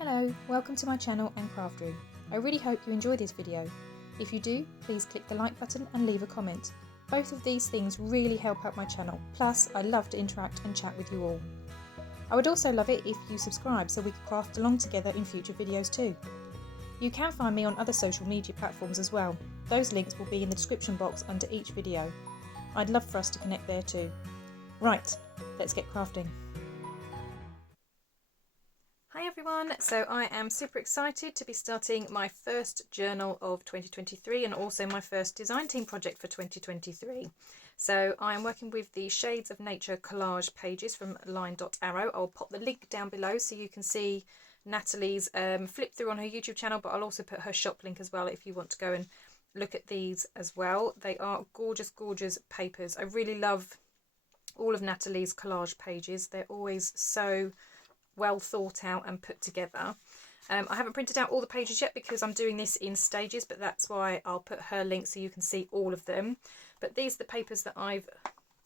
Hello, welcome to my channel and craft room. I really hope you enjoy this video. If you do, please click the like button and leave a comment. Both of these things really help out my channel, plus I love to interact and chat with you all. I would also love it if you subscribe so we could craft along together in future videos too. You can find me on other social media platforms as well. Those links will be in the description box under each video. I'd love for us to connect there too. Right, let's get crafting. Hi everyone, so I am super excited to be starting my first journal of 2023 and also my first design team project for 2023. So I am working with the Shades of Nature collage pages from Line.Arrow. I'll pop the link down below so you can see Nathalie's flip through on her YouTube channel, but I'll also put her shop link as well if you want to go and look at these as well. They are gorgeous, gorgeous papers. I really love all of Nathalie's collage pages. They're always so well thought out and put together. I haven't printed out all the pages yet because I'm doing this in stages, but that's why I'll put her link so you can see all of them. But these are the papers that I've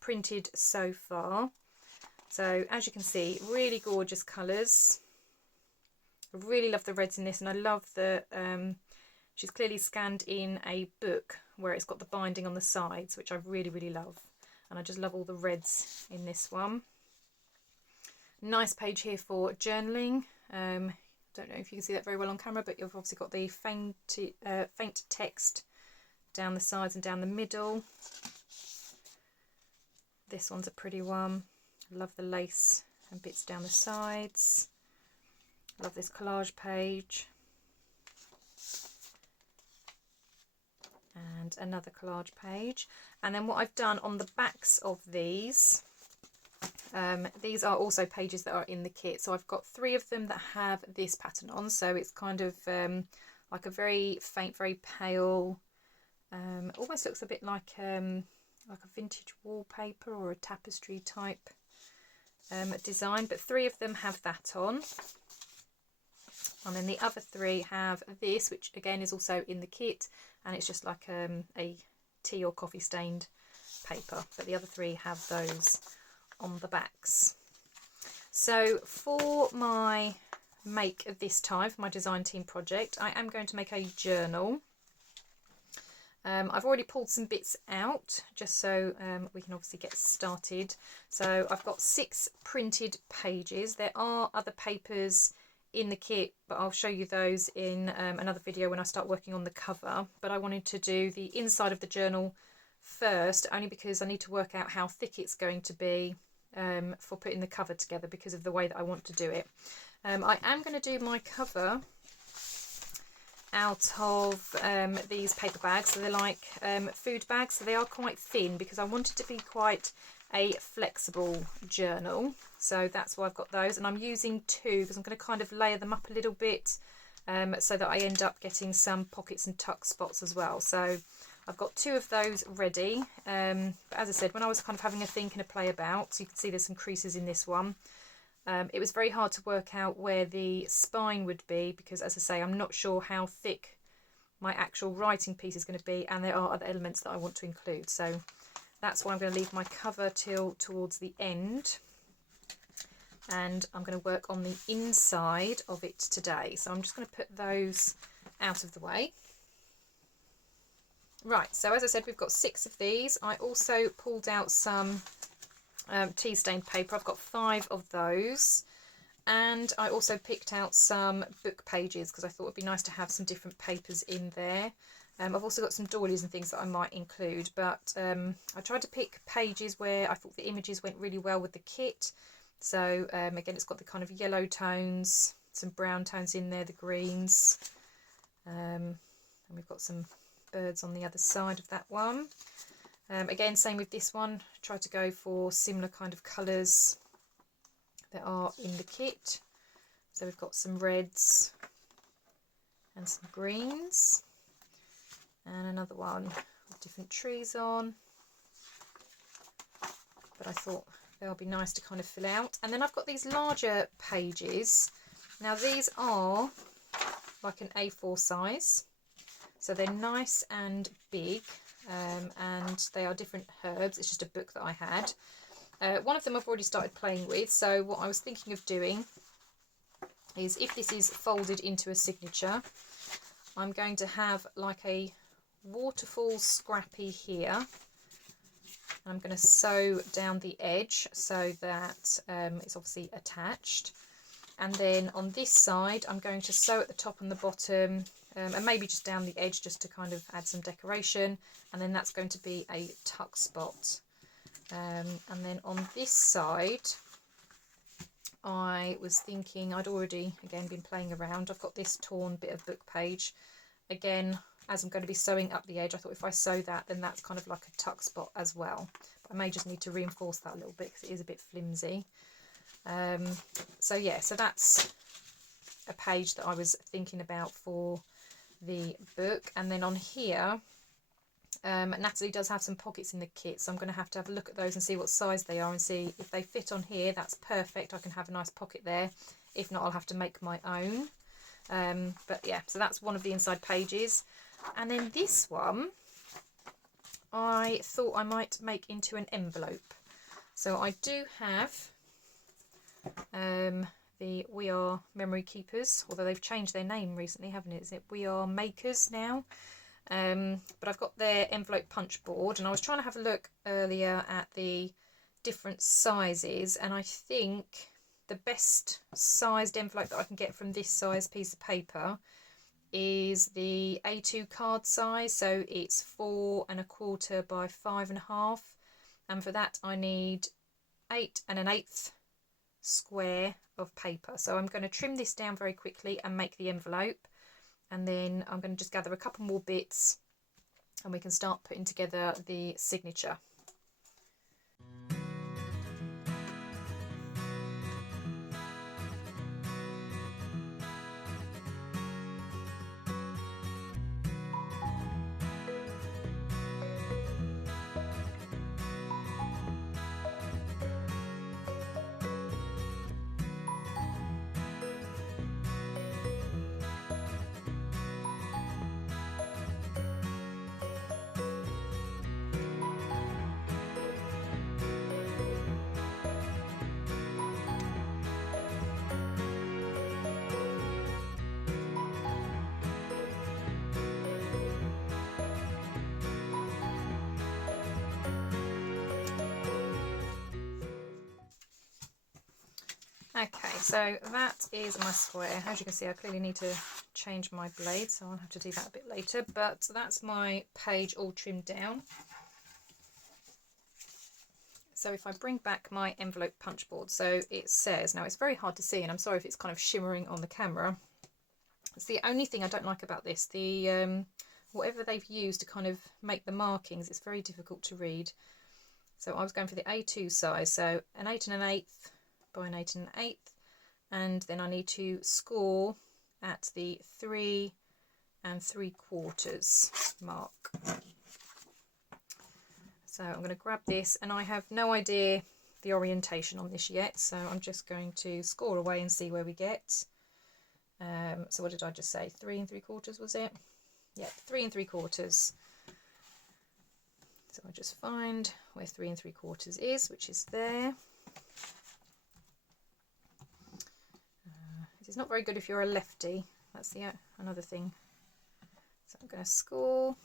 printed so far. So as you can see, really gorgeous colours. I really love the reds in this, and I love the she's clearly scanned in a book where it's got the binding on the sides, which I really, really love. And I just love all the reds in this one. Nice page here for journaling. Don't know if you can see that very well on camera, but you've obviously got the faint text down the sides and down the middle. This one's a pretty one. Love the lace and bits down the sides. Love this collage page. And another collage page. And then what I've done on the backs of these are also pages that are in the kit. So I've got 3 of them that have this pattern on. So it's kind of like a very faint, very pale, almost looks a bit like a vintage wallpaper or a tapestry type design. But 3 of them have that on. And then the other 3 have this, which again is also in the kit. And it's just like a tea or coffee stained paper. But the other 3 have those on the backs. So for my make of this time, for my design team project, I am going to make a journal. I've already pulled some bits out just so we can obviously get started. So I've got 6 printed pages. There are other papers in the kit, but I'll show you those in another video when I start working on the cover. But I wanted to do the inside of the journal first, only because I need to work out how thick it's going to be for putting the cover together because of the way that I want to do it. I am going to do my cover out of these paper bags. So they're like food bags, so they are quite thin because I want it to be quite a flexible journal. So that's why I've got those, and I'm using 2 because I'm going to kind of layer them up a little bit so that I end up getting some pockets and tuck spots as well. So I've got 2 of those ready, but as I said, when I was kind of having a think and a play about, so you can see there's some creases in this one, it was very hard to work out where the spine would be because, as I say, I'm not sure how thick my actual writing piece is going to be, and there are other elements that I want to include. So that's why I'm going to leave my cover till towards the end, and I'm going to work on the inside of it today. So I'm just going to put those out of the way. Right, so as I said, we've got 6 of these. I also pulled out some tea stained paper. I've got 5 of those, and I also picked out some book pages because I thought it'd be nice to have some different papers in there. I've also got some doilies and things that I might include, but I tried to pick pages where I thought the images went really well with the kit. So again, it's got the kind of yellow tones, some brown tones in there, the greens, and we've got some birds on the other side of that one. Again, same with this one, try to go for similar kind of colours that are in the kit. So we've got some reds and some greens, and another one with different trees on, but I thought they'll be nice to kind of fill out. And then I've got these larger pages. Now these are like an A4 size, so they're nice and big, and they are different herbs. It's just a book that I had. One of them I've already started playing with, so what I was thinking of doing is if this is folded into a signature, I'm going to have like a waterfall scrappy here. I'm going to sew down the edge so that it's obviously attached. And then on this side, I'm going to sew at the top and the bottom, and maybe just down the edge just to kind of add some decoration. And then that's going to be a tuck spot. And then on this side, I was thinking I'd already, again, been playing around. I've got this torn bit of book page. Again, as I'm going to be sewing up the edge, I thought if I sew that, then that's kind of like a tuck spot as well. But I may just need to reinforce that a little bit because it is a bit flimsy. So yeah, so that's a page that I was thinking about for the book. And then on here, Natalie does have some pockets in the kit, so I'm going to have a look at those and see what size they are and see if they fit on here. That's perfect. I can have a nice pocket there. If not, I'll have to make my own. But yeah, so that's one of the inside pages. And then this one, I thought I might make into an envelope. So I do have the We Are Memory Keepers, although they've changed their name recently, haven't it? Is it We Are Makers now? But I've got their envelope punch board, and I was trying to have a look earlier at the different sizes, and I think the best sized envelope that I can get from this size piece of paper is the A2 card size, so it's 4 1/4 by 5 1/2, and for that I need 8 1/8 square of paper. So I'm going to trim this down very quickly and make the envelope, and then I'm going to just gather a couple more bits and we can start putting together the signature. Okay, so that is my square. As you can see, I clearly need to change my blade, so I'll have to do that a bit later. But that's my page all trimmed down. So if I bring back my envelope punch board, so it says, now it's very hard to see, and I'm sorry if it's kind of shimmering on the camera. It's the only thing I don't like about this. The whatever they've used to kind of make the markings, it's very difficult to read. So I was going for the A2 size, so an 8 1/8 by an 8 1/8, and then I need to score at the 3 3/4 mark. So I'm going to grab this, and I have no idea the orientation on this yet, so I'm just going to score away and see where we get. So what did I just say? 3 3/4 was it? Yeah, 3 3/4. So I just find where 3 3/4 is, which is there. It's not very good if you're a lefty. That's the another thing. So I'm going to score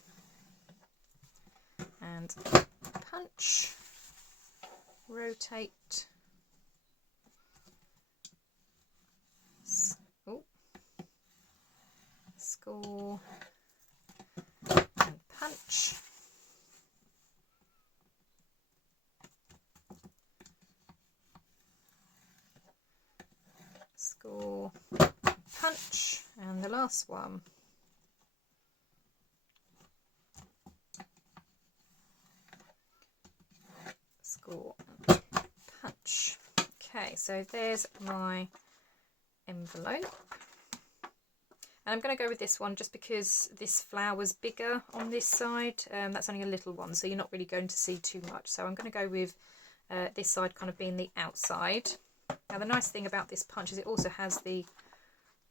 and punch, rotate, score and punch. Score, punch, and the last one. Score, punch. Okay, so there's my envelope. And I'm going to go with this one just because this flower's bigger on this side. That's only a little one, so you're not really going to see too much. So I'm going to go with this side kind of being the outside. Now the nice thing about this punch is it also has the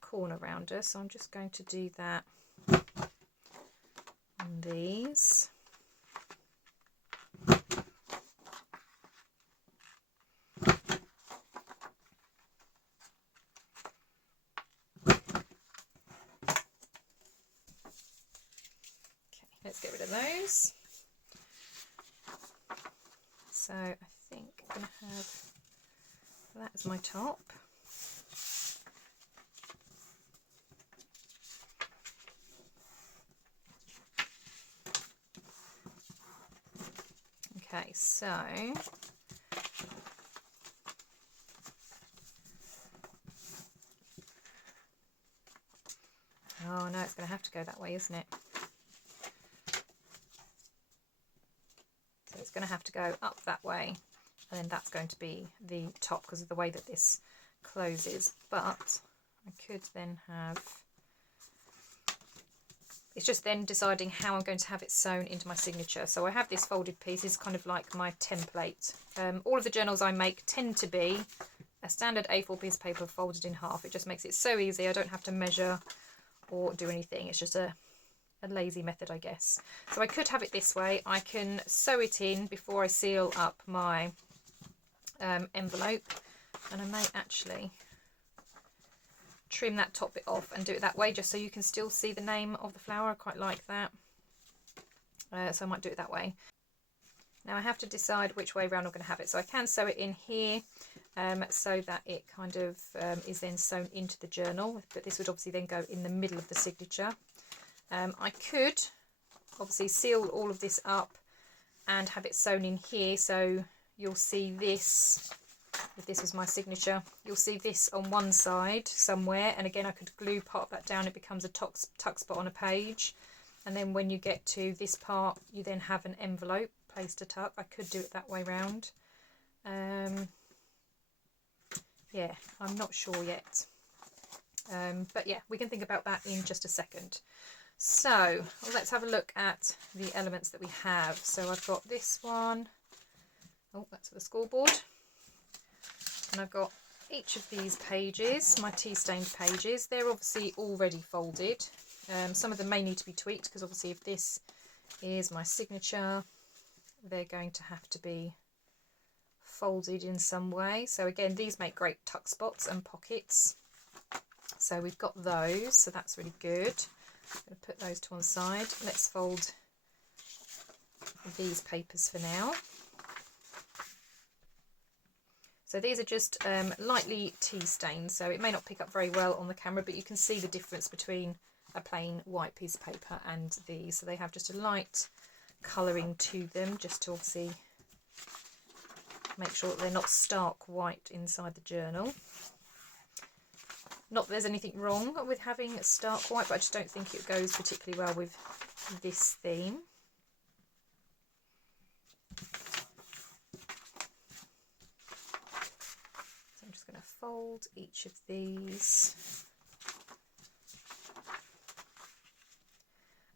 corner rounder, so I'm just going to do that on these. get rid of those. So I think I'm going to have that as my top. Okay, so oh no, it's going to have to go that way, isn't it? So it's going to have to go up that way, and then that's going to be the top because of the way that this closes. But I could then have, it's just then deciding how I'm going to have it sewn into my signature. So I have this folded piece, it's kind of like my template. All of the journals I make tend to be a standard A4 piece of paper folded in half. It just makes it so easy. I don't have to measure or do anything. It's just a lazy method, I guess. So I could have it this way. I can sew it in before I seal up my envelope, and I may actually trim that top bit off and do it that way just so you can still see the name of the flower. I quite like that, so I might do it that way. Now I have to decide which way around I'm going to have it. So I can sew it in here so that it kind of is then sewn into the journal, but this would obviously then go in the middle of the signature. I could obviously seal all of this up and have it sewn in here, so you'll see this, if this was my signature, you'll see this on one side somewhere, and again I could glue part of that down, it becomes a tuck spot on a page, and then when you get to this part you then have an envelope place to tuck. I could do it that way round. Yeah, I'm not sure yet, but yeah, we can think about that in just a second. So let's have a look at the elements that we have. So I've got this one, oh that's for the scoreboard, and I've got each of these pages, my tea stained pages. They're obviously already folded. Some of them may need to be tweaked because obviously if this is my signature, they're going to have to be folded in some way. So again, these make great tuck spots and pockets. So we've got those, so that's really good. I'm going to put those to one side. Let's fold these papers for now. So these are just lightly tea stained, so it may not pick up very well on the camera, but you can see the difference between a plain white piece of paper and these. So they have just a light colouring to them, just to obviously make sure that they're not stark white inside the journal. Not that there's anything wrong with having stark white, but I just don't think it goes particularly well with this theme. So I'm just going to fold each of these.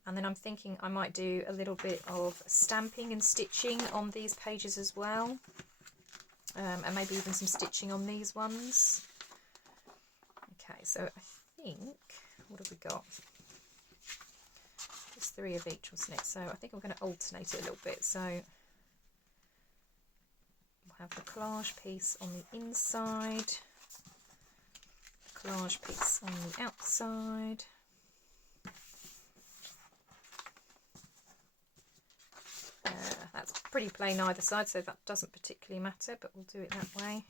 And then I'm thinking I might do a little bit of stamping and stitching on these pages as well. And maybe even some stitching on these ones. Okay, so I think, what have we got? There's 3 of each, wasn't it? So I think I'm going to alternate it a little bit. So we'll have the collage piece on the inside, collage piece on the outside. That's pretty plain either side, so that doesn't particularly matter, but we'll do it that way.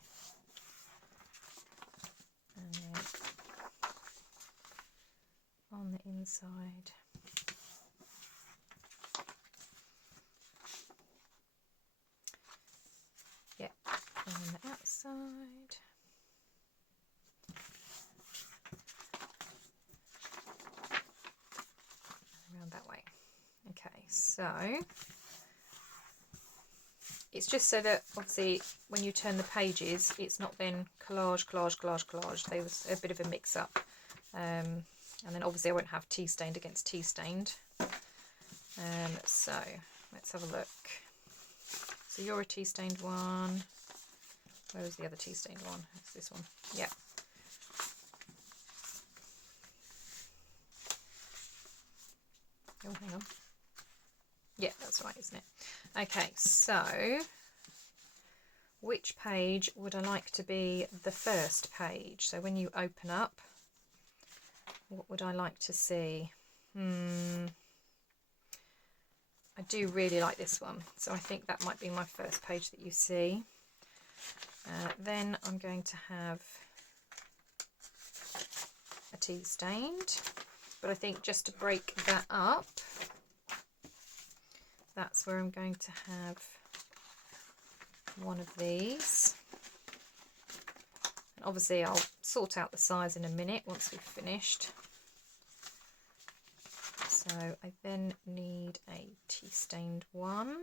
And then on the inside, yeah, on the outside. Around that way. Okay, so it's just so that obviously when you turn the pages, it's not then collage, collage, collage, collage. There was a bit of a mix up. And then obviously I won't have tea stained against tea stained. So let's have a look. So you're a tea stained one. Where was the other tea stained one? It's this one. Yeah. Oh, hang on. Yeah, that's right, isn't it? Okay, so which page would I like to be the first page? So when you open up, what would I like to see? I do really like this one, so I think that might be my first page that you see. Then I'm going to have a tea stained, but I think just to break that up, that's where I'm going to have one of these. And obviously I'll sort out the size in a minute once we've finished. So I then need a tea stained one.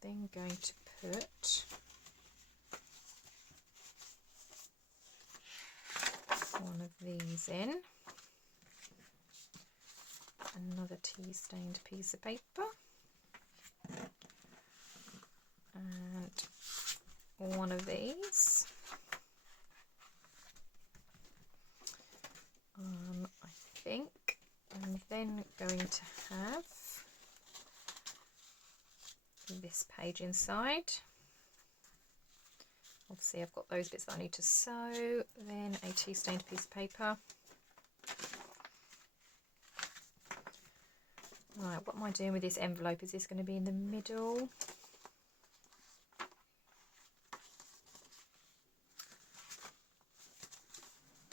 Then going to put one of these in. Another tea stained piece of paper. And one of these. I think I'm then going to have this page inside. Obviously I've got those bits that I need to sew, then a tea stained piece of paper. Right, what am I doing with this envelope? Is this going to be in the middle?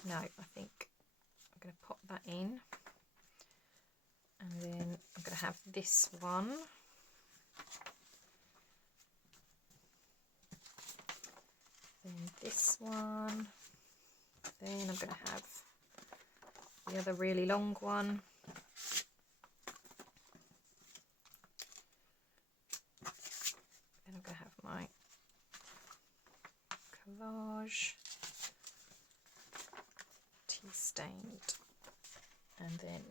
No, I think I'm going to pop that in, and then I'm going to have this one. Then this one. Then I'm going to have the other really long one. Then I'm going to have my collage, tea stained, and then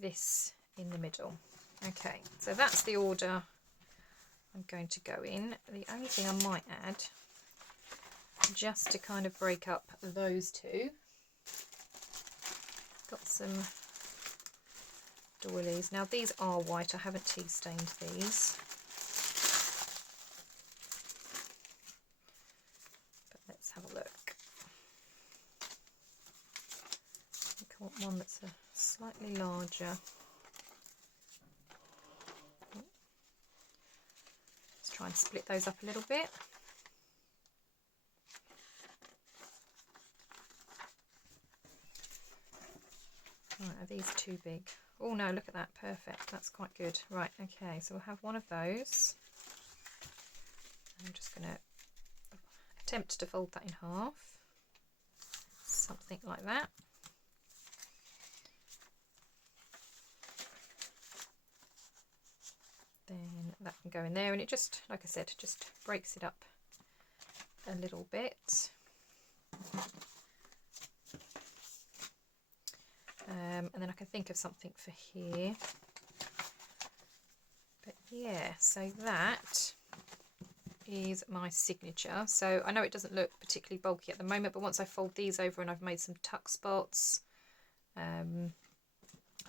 this in the middle. Okay, so that's the order I'm going to go in. The only thing I might add, just to kind of break up those two, got some doilies. Now these are white, I haven't tea stained these. But let's have a look. I think I want one that's a slightly larger. Let's try and split those up a little bit. Right, are these too big? Oh no, look at that, perfect, that's quite good. Right, okay, so we'll have one of those. I'm just going to attempt to fold that in half, something like that. Then that can go in there, and it just, like I said, just breaks it up a little bit. And then I can think of something for here. But yeah, so that is my signature. So I know it doesn't look particularly bulky at the moment, but once I fold these over and I've made some tuck spots, I'm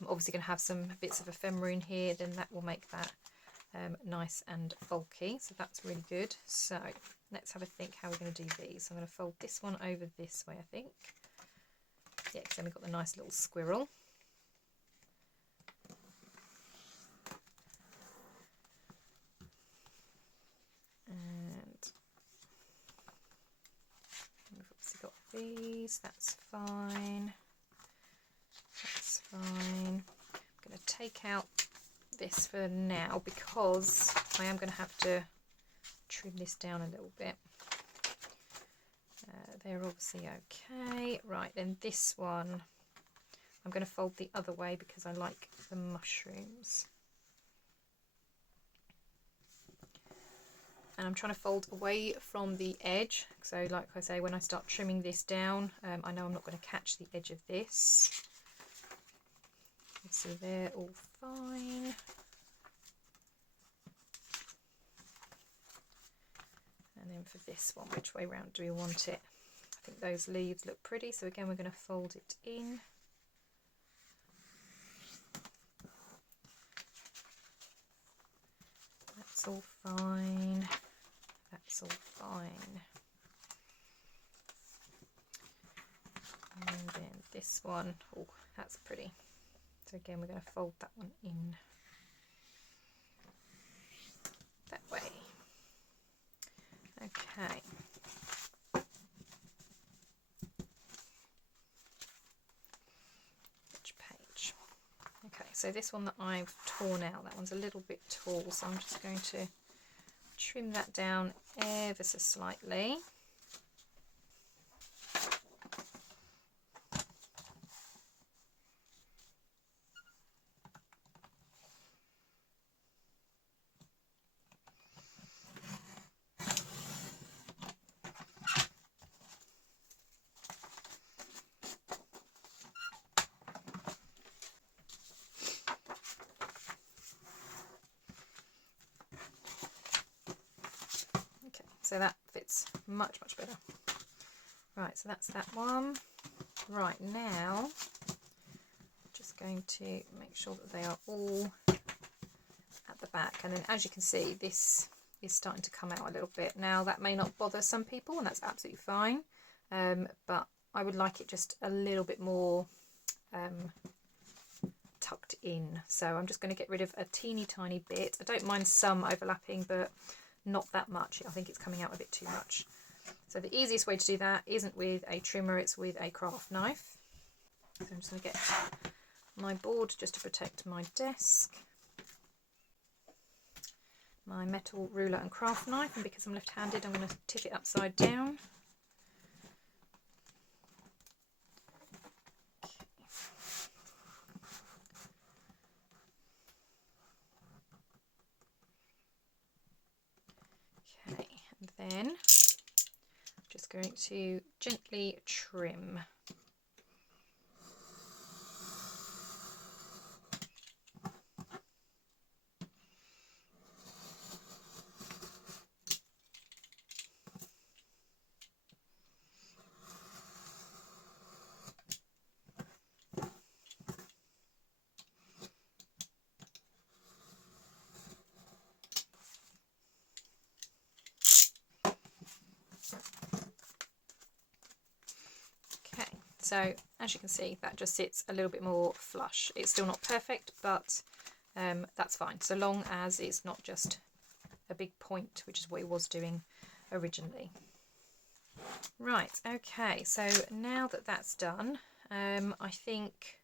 obviously going to have some bits of ephemera in here, then that will make that nice and bulky. So that's really good. So let's have a think how we're going to do these. So I'm going to fold this one over this way, I think. Yeah, because then we've got the nice little squirrel. And we've obviously got these, that's fine. That's fine. I'm going to take out this for now because I am going to have to trim this down a little bit. They're obviously okay. Right, then this one I'm going to fold the other way because I like the mushrooms. And I'm trying to fold away from the edge. So like I say, when I start trimming this down, I know I'm not going to catch the edge of this. You see they're all fine. And then for this one, which way round do we want it? I think those leaves look pretty, so again we're going to fold it in. That's all fine. That's all fine. And then this one, oh, that's pretty. So again, we're going to fold that one in that way. Okay. Which page? Okay, so this one that I've torn out, that one's a little bit tall, so I'm just going to trim that down ever so slightly. So that fits much better. Right, so that's that one. Right, now just going to make sure that they are all at the back, and then as you can see, this is starting to come out a little bit. Now that may not bother some people, and that's absolutely fine, but I would like it just a little bit more tucked in. So I'm just going to get rid of a teeny tiny bit. I don't mind some overlapping, but not that much. I think it's coming out a bit too much. So the easiest way to do that isn't with a trimmer, it's with a craft knife. So I'm just going to get my board just to protect my desk, my metal ruler and craft knife, and because I'm left-handed I'm going to tip it upside down. Okay, and then just going to gently trim. So as you can see, that just sits a little bit more flush. It's still not perfect, but that's fine, so long as it's not just a big point, which is what it was doing originally. Right, okay, so now that that's done, I think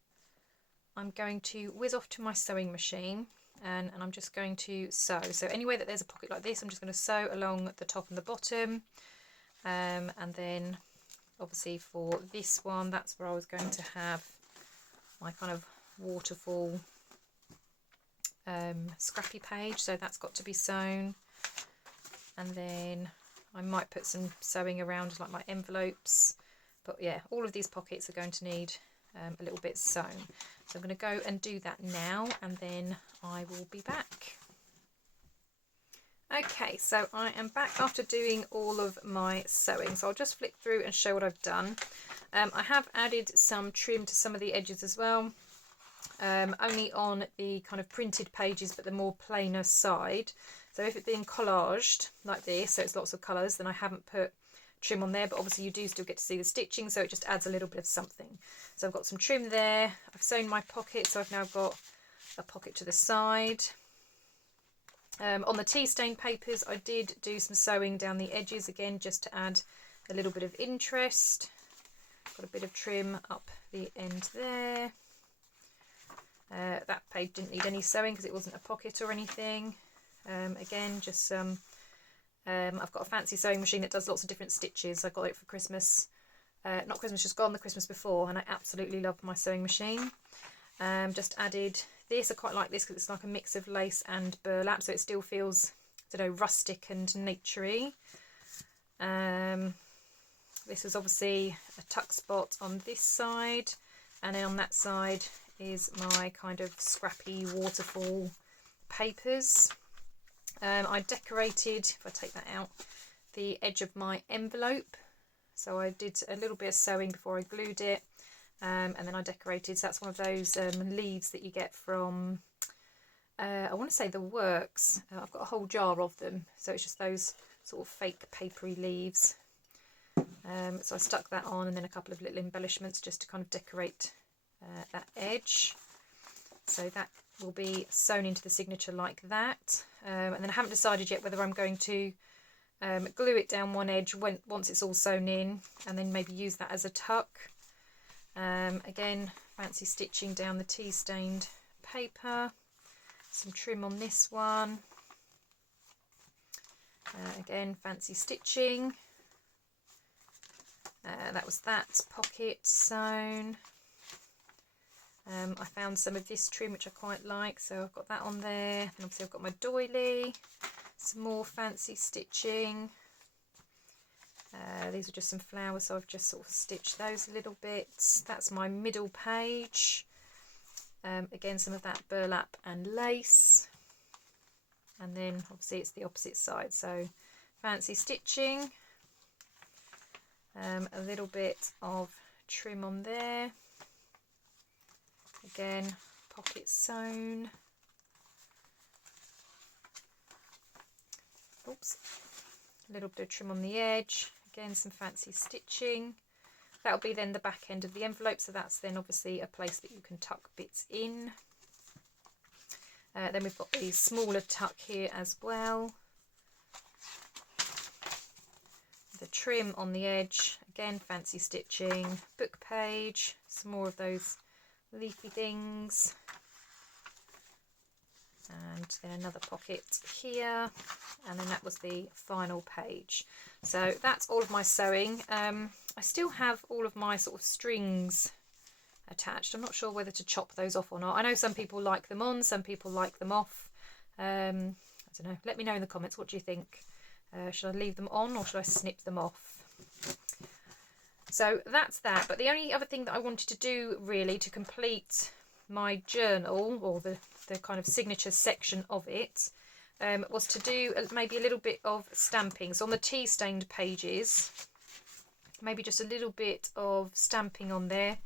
I'm going to whiz off to my sewing machine, and I'm just going to sew. So anywhere that there's a pocket like this, I'm just going to sew along the top and the bottom, and then obviously for this one, that's where I was going to have my kind of waterfall scrappy page, so that's got to be sewn. And then I might put some sewing around like my envelopes, but yeah, all of these pockets are going to need a little bit sewn. So I'm going to go and do that now, and then I will be back. Okay, so I am back after doing all of my sewing, so I'll just flick through and show what I've done. I have added some trim to some of the edges as well, only on the kind of printed pages, but the more plainer side. So if it's been collaged like this, so it's lots of colours, then I haven't put trim on there, but obviously you do still get to see the stitching, so it just adds a little bit of something. So I've got some trim there, I've sewn my pocket, so I've now got a pocket to the side. On the tea stain papers, I did do some sewing down the edges again, just to add a little bit of interest. Got a bit of trim up the end there. That page didn't need any sewing because it wasn't a pocket or anything. Again, just some, I've got a fancy sewing machine that does lots of different stitches. I got it for Christmas, not Christmas just gone, the Christmas before, and I absolutely love my sewing machine. Just added this. I quite like this because it's like a mix of lace and burlap, so it still feels, I don't know, rustic and naturey. This was obviously a tuck spot on this side, and then on that side is my kind of scrappy waterfall papers. I decorated, if I take that out, the edge of my envelope, so I did a little bit of sewing before I glued it. And then I decorated, so that's one of those leaves that you get from, I want to say The Works. I've got a whole jar of them, so it's just those sort of fake papery leaves. So I stuck that on, and then a couple of little embellishments just to kind of decorate that edge. So that will be sewn into the signature like that. And then I haven't decided yet whether I'm going to glue it down one edge once it's all sewn in, and then maybe use that as a tuck. Again, fancy stitching down the tea stained paper, some trim on this one. Again, fancy stitching. That was that pocket sewn. I found some of this trim which I quite like, so I've got that on there. And obviously I've got my doily, some more fancy stitching. These are just some flowers, so I've just sort of stitched those a little bit. That's my middle page. Again, some of that burlap and lace. And then obviously it's the opposite side, so fancy stitching. A little bit of trim on there. Again, pocket sewn. Oops. A little bit of trim on the edge. Again, some fancy stitching. That'll be then the back end of the envelope, so that's then obviously a place that you can tuck bits in. Then we've got the smaller tuck here as well. The trim on the edge, again fancy stitching, book page, some more of those leafy things, and then another pocket here, and then that was the final page. So that's all of my sewing. I still have all of my sort of strings attached. I'm not sure whether to chop those off or not. I know some people like them on, some people like them off. I don't know, let me know in the comments, what do you think? Should I leave them on or should I snip them off? So that's that. But the only other thing that I wanted to do really to complete my journal, or the kind of signature section of it, was to do maybe a little bit of stamping. So on the tea stained pages, maybe just a little bit of stamping on there,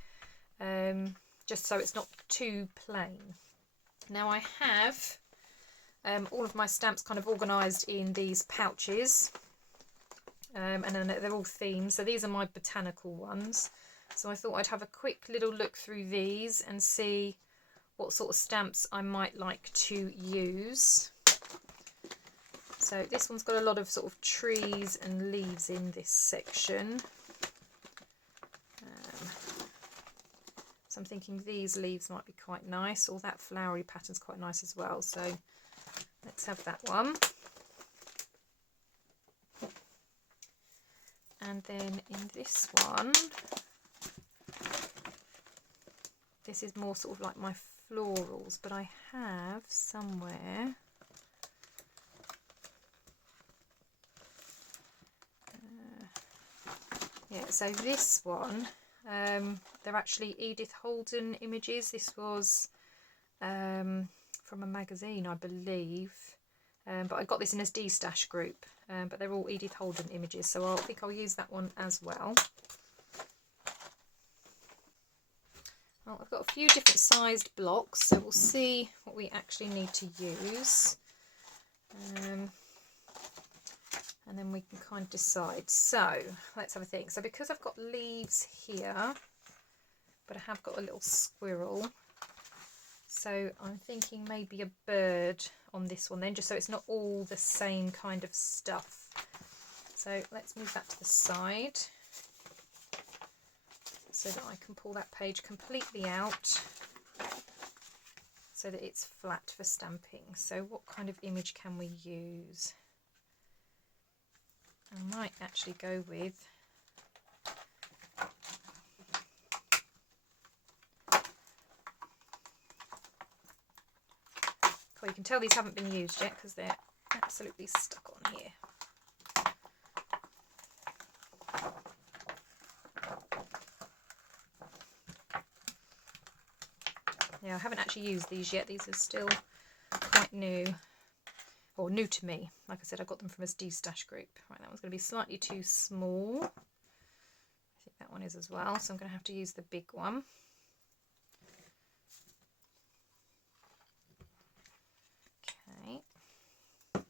just so it's not too plain. Now I have all of my stamps kind of organised in these pouches, and then they're all themed. So these are my botanical ones. So I thought I'd have a quick little look through these and see what sort of stamps I might like to use. So this one's got a lot of sort of trees and leaves in this section. So I'm thinking these leaves might be quite nice, or that flowery pattern's quite nice as well. So let's have that one. And then in this one, this is more sort of like my florals, but I have somewhere yeah, so this one, they're actually Edith Holden images. This was from a magazine, I believe, but I got this in a D-Stash group, but they're all Edith Holden images, so I think I'll use that one as well. Well, I've got a few different sized blocks, so we'll see what we actually need to use, and then we can kind of decide. So let's have a think. So because I've got leaves here, but I have got a little squirrel, so I'm thinking maybe a bird on this one then, just so it's not all the same kind of stuff. So let's move that to the side so that I can pull that page completely out so that it's flat for stamping. So what kind of image can we use? I might actually go with well, you can tell these haven't been used yet because they're absolutely stuck on here. Yeah, I haven't actually used these yet. These are still quite new, or new to me. Like I said, I got them from a D-Stash group. Right, that one's going to be slightly too small. I think that one is as well, so I'm going to have to use the big one. Okay. I'm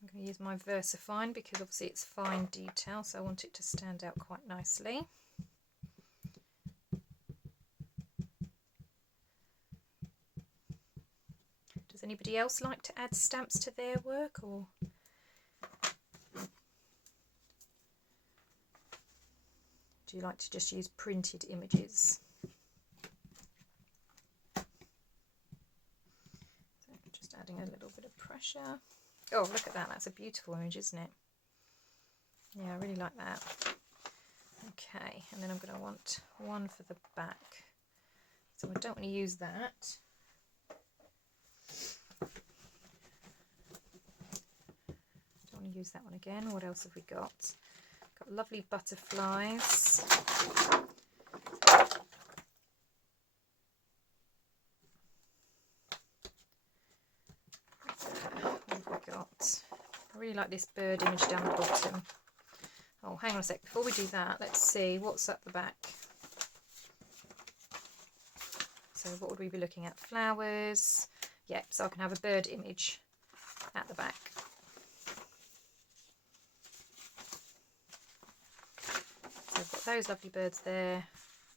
going to I use my VersaFine because obviously it's fine detail, so I want it to stand out quite nicely. Does anybody else like to add stamps to their work, or do you like to just use printed images? So just adding a little bit of pressure. Oh, look at that, that's a beautiful image, isn't it? Yeah, I really like that. Okay, and then I'm going to want one for the back. So I don't want to use that. Don't want to use that one again. What else have we got? Got lovely butterflies. What have we got? I really like this bird image down the bottom. Oh, hang on a sec. Before we do that, let's see what's at the back. So what would we be looking at? Flowers. Yep, so I can have a bird image at the back. So I've got those lovely birds there,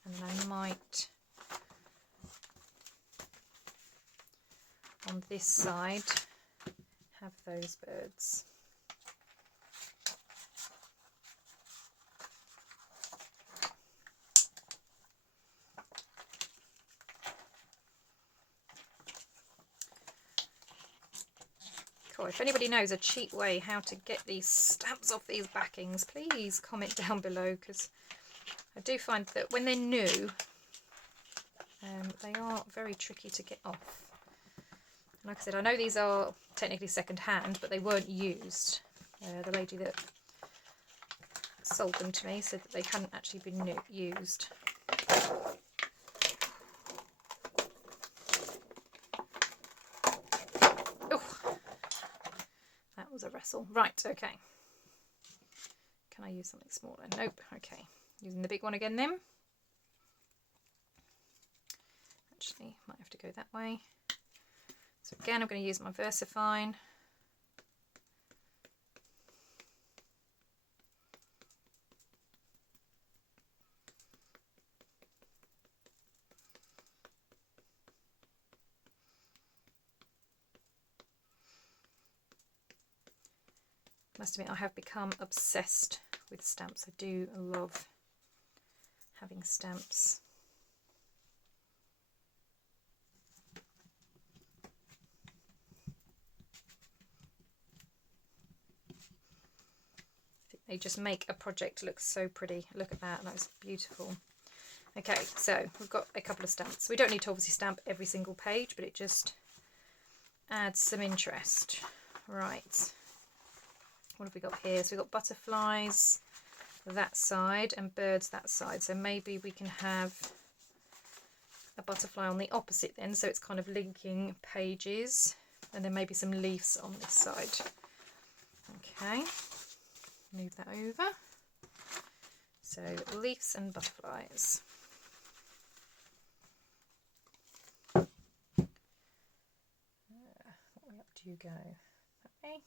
and then I might, on this side, have those birds. Cool. If anybody knows a cheap way how to get these stamps off these backings, please comment down below, because I do find that when they're new, they are very tricky to get off. And like I said, I know these are technically second hand, but they weren't used. The lady that sold them to me said that they hadn't actually been used. Was a wrestle. Right, okay. Can I use something smaller? Nope. Okay. Using the big one again then. Actually, might have to go that way. So again, I'm going to use my VersaFine. Must admit, I have become obsessed with stamps. I do love having stamps. I think they just make a project look so pretty. Look at that, that was beautiful. Okay, so we've got a couple of stamps. We don't need to obviously stamp every single page, but it just adds some interest. Right. What have we got here? So we've got butterflies that side and birds that side. So maybe we can have a butterfly on the opposite then, so it's kind of linking pages, and then maybe some leaves on this side. Okay, move that over. So leaves and butterflies. What way up do you go? That way?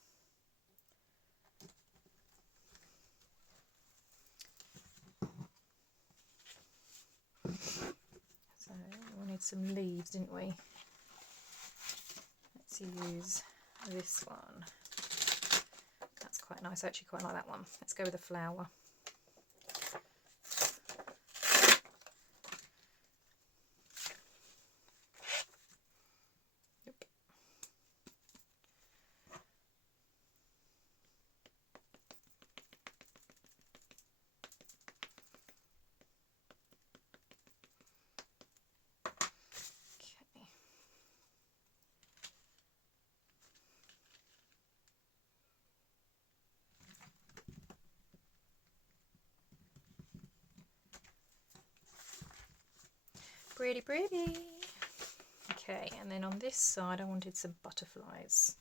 So we wanted some leaves, didn't we? Let's use this one. That's quite nice. I actually quite like that one. Let's go with a flower. Yep. Pretty, pretty. Okay, and then on this side I wanted some butterflies.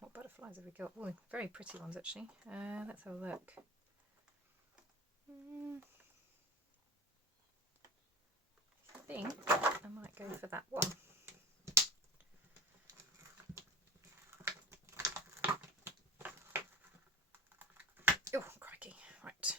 What butterflies have we got? Oh, very pretty ones actually. Let's have a look. I think I might go for that one. Oh, crikey. Right.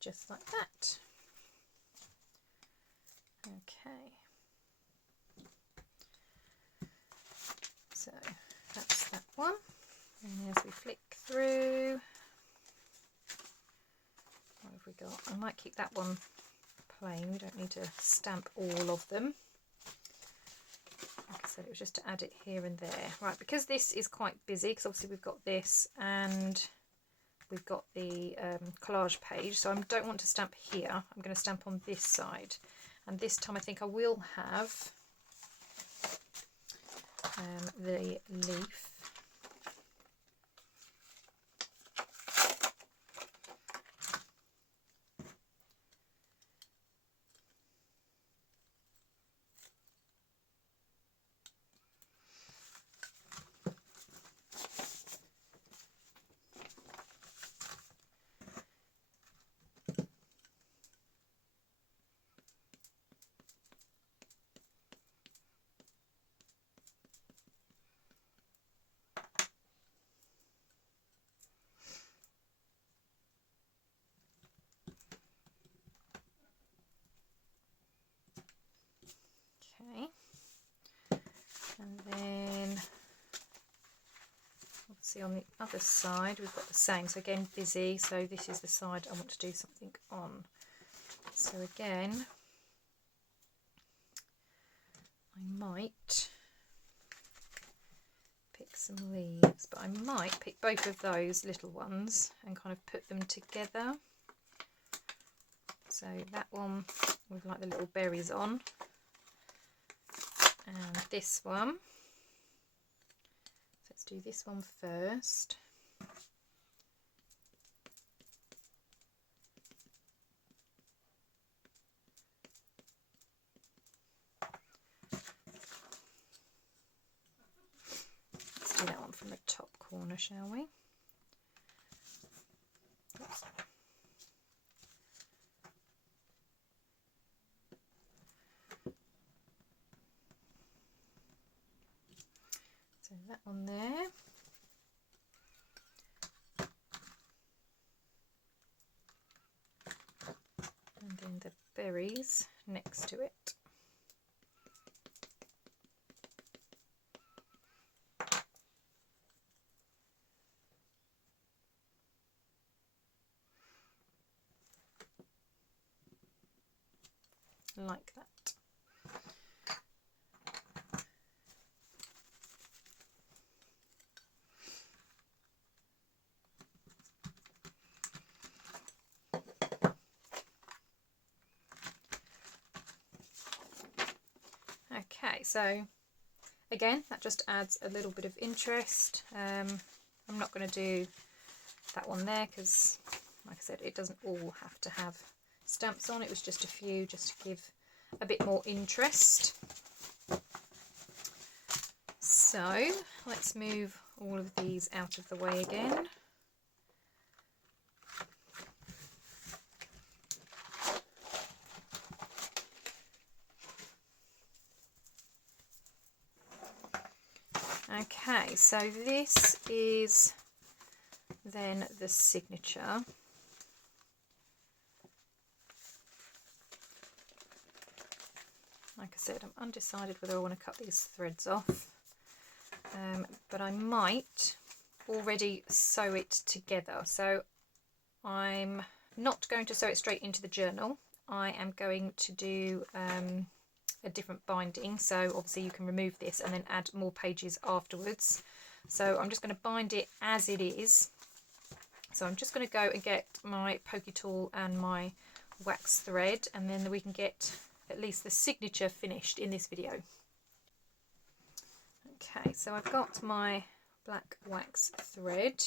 Just like that. Okay. So that's that one. And as we flick through, what have we got? I might keep that one plain. We don't need to stamp all of them. Like I said, it was just to add it here and there. Right, because this is quite busy, because obviously we've got this and we've got the collage page, so I don't want to stamp here. I'm going to stamp on this side, and this time I think I will have the leaf. Okay, and then obviously on the other side we've got the same, so again busy, so this is the side I want to do something on. So again I might pick some leaves, but I might pick both of those little ones and kind of put them together. So that one with like the little berries on, and this one. So let's do this one first. Let's do that one from the top corner, shall we? Oops. So that one there. And then the berries next to it. Like that. Okay, so again that just adds a little bit of interest. I'm not going to do that one there because, like I said, it doesn't all have to have stamps on. It was just a few, just to give a bit more interest. So let's move all of these out of the way again. Okay, so this is then the signature. Like I said, I'm undecided whether I want to cut these threads off, but I might already sew it together. So I'm not going to sew it straight into the journal. I am going to do a different binding, so obviously you can remove this and then add more pages afterwards. So I'm just going to bind it as it is. So I'm just going to go and get my pokey tool and my wax thread, and then we can get at least the signature finished in this video. Okay, so I've got my black wax thread.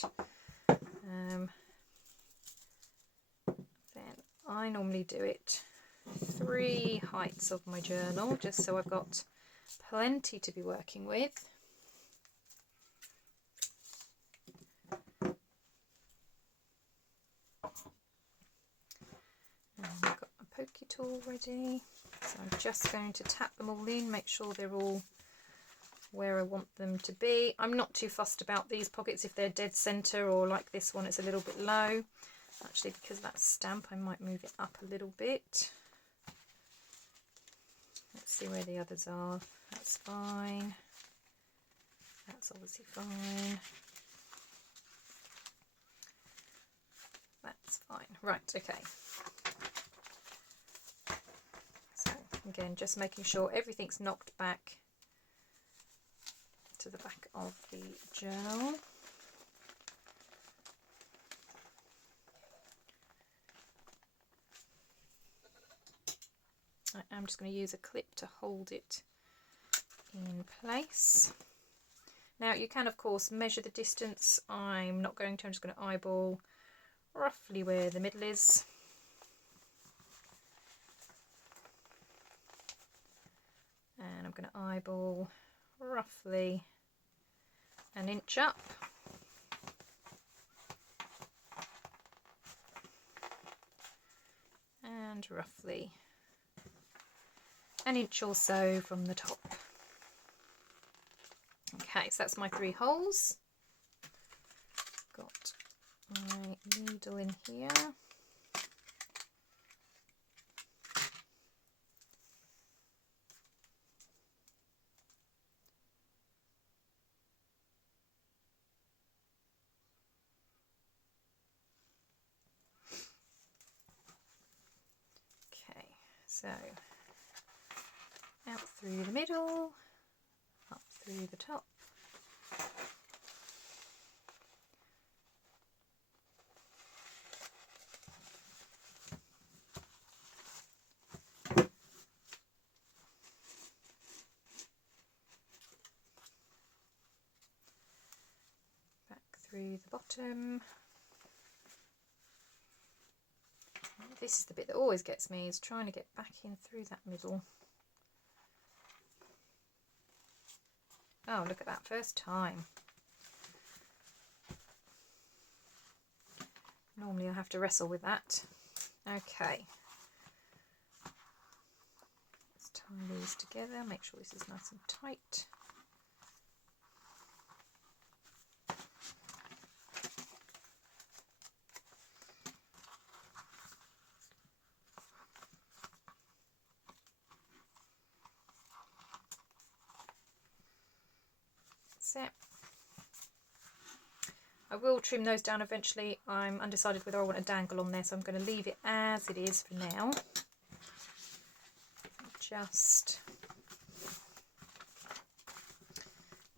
Then I normally do it 3 heights of my journal, just so I've got plenty to be working with. And I've got my pokey tool ready, so I'm just going to tap them all in, make sure they're all where I want them to be. I'm not too fussed about these pockets if they're dead centre, or like this one it's a little bit low. Actually, because of that stamp, I might move it up a little bit. Let's see where the others are. That's fine. That's obviously fine. That's fine. Right, okay. So again, just making sure everything's knocked back to the back of the journal. I'm just going to use a clip to hold it in place. Now you can of course measure the distance. I'm not going to, I'm just going to eyeball roughly where the middle is. And I'm going to eyeball roughly an inch up. And roughly an inch or so from the top. Okay, so that's my 3 holes. Got my needle in here. Okay, so out through the middle, up through the top. Back through the bottom. This is the bit that always gets me, is trying to get back in through that middle. Oh, look at that, first time. Normally I have to wrestle with that. Okay. Let's tie these together, make sure this is nice and tight. It. I will trim those down eventually. I'm undecided whether I want a dangle on there, so I'm going to leave it as it is for now. Just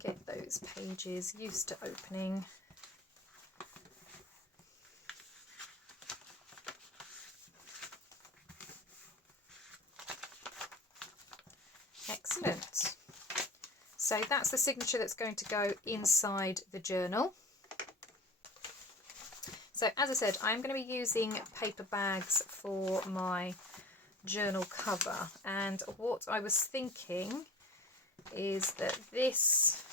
get those pages used to opening. Excellent. So that's the signature that's going to go inside the journal. So as I said, I'm going to be using paper bags for my journal cover, and what I was thinking is that this,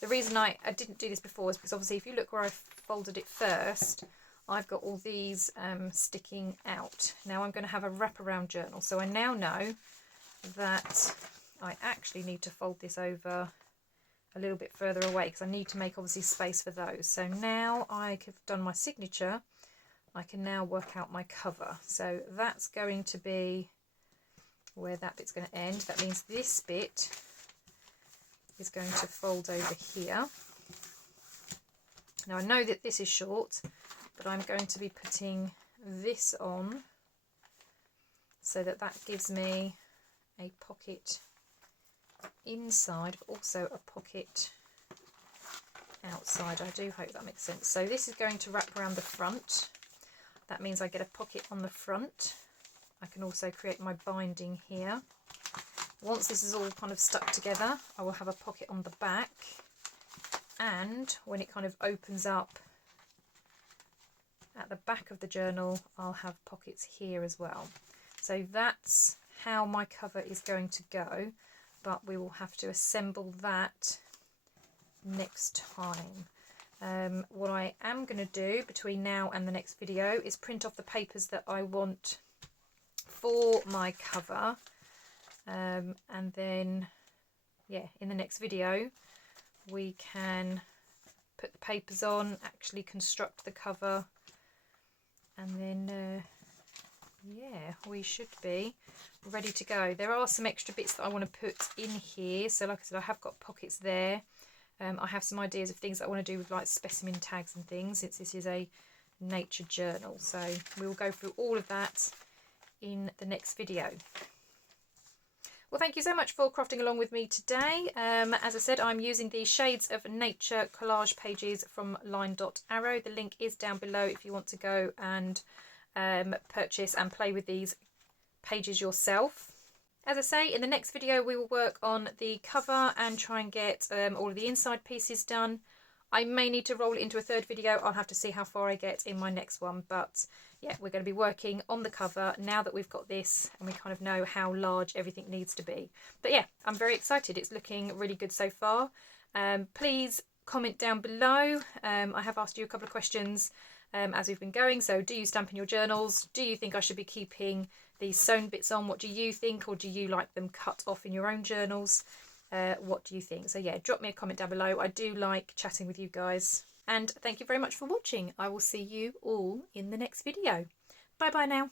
the reason I didn't do this before is because obviously if you look where I folded it first, I've got all these sticking out. Now I'm going to have a wraparound journal, so I now know that I actually need to fold this over a little bit further away because I need to make obviously space for those. So now I've done my signature, I can now work out my cover. So that's going to be where that bit's going to end. That means this bit is going to fold over here. Now I know that this is short, but I'm going to be putting this on so that that gives me a pocket inside, but also a pocket outside. I do hope that makes sense. So this is going to wrap around the front. That means I get a pocket on the front, I can also create my binding here. Once this is all kind of stuck together, I will have a pocket on the back, and when it kind of opens up at the back of the journal, I'll have pockets here as well. So that's how my cover is going to go, but we will have to assemble that next time. What I am going to do between now and the next video is print off the papers that I want for my cover, and then yeah, in the next video we can put the papers on, actually construct the cover, and then yeah, we should be ready to go. There are some extra bits that I want to put in here, so like I said, I have got pockets there. I have some ideas of things that I want to do with like specimen tags and things, since this is a nature journal, so we will go through all of that in the next video. Well, thank you so much for crafting along with me today. As I said, I'm using the Shades of Nature collage pages from Line Dot Arrow. The link is down below if you want to go and purchase and play with these pages yourself. As I say, in the next video we will work on the cover and try and get all of the inside pieces done. I may need to roll it into a third video. I'll have to see how far I get in my next one, but yeah, we're going to be working on the cover now that we've got this and we kind of know how large everything needs to be. But yeah, I'm very excited. It's looking really good so far. Please comment down below. I have asked you a couple of questions as we've been going. So do you stamp in your journals? Do you think I should be keeping these sewn bits on? What do you think? Or do you like them cut off in your own journals? What do you think? So yeah, drop me a comment down below. I do like chatting with you guys. And thank you very much for watching. I will see you all in the next video. Bye bye now.